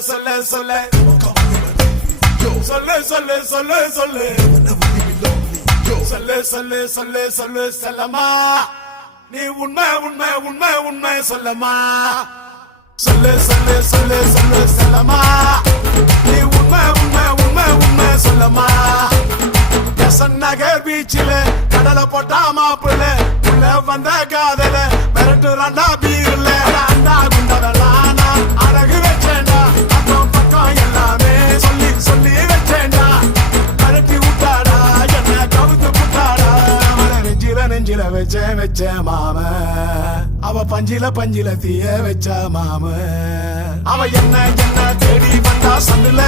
சொல்லு சொல்லு சொல்லு சொல்லு சொல்லு சொல்லு சொல்லு சொல்லு சொல்லு சொல்லு செல்லம்மா நீ உண்மை உண்மை உண்மை உண்மை சொல்லம்மா சொல்லு சொல்லு சொல்லு சொல்லு செல்லம்மா நீ உண்மை உண்மை உண்மை உண்மை சொல்லம்மா நகர் பீச்சில கடலை போட்டா மாப்பிள்ள உள்ள வந்த காதல மிரட்டுறாண்டா பீர்ல அண்டா குண்டதெல்லாம் அழகு வச்சேன்டா அக்கம் பக்கம் எல்லாமே சொல்லி சொல்லி வச்சேன்டா மிரட்டி விட்டாடா என்ன கவுத்து புட்டாடா நெஞ்சில நெஞ்சில வச்ச மாம அவ பஞ்சில தீய வச்ச மாம அவ என்ன தேடி வந்தா சந்துல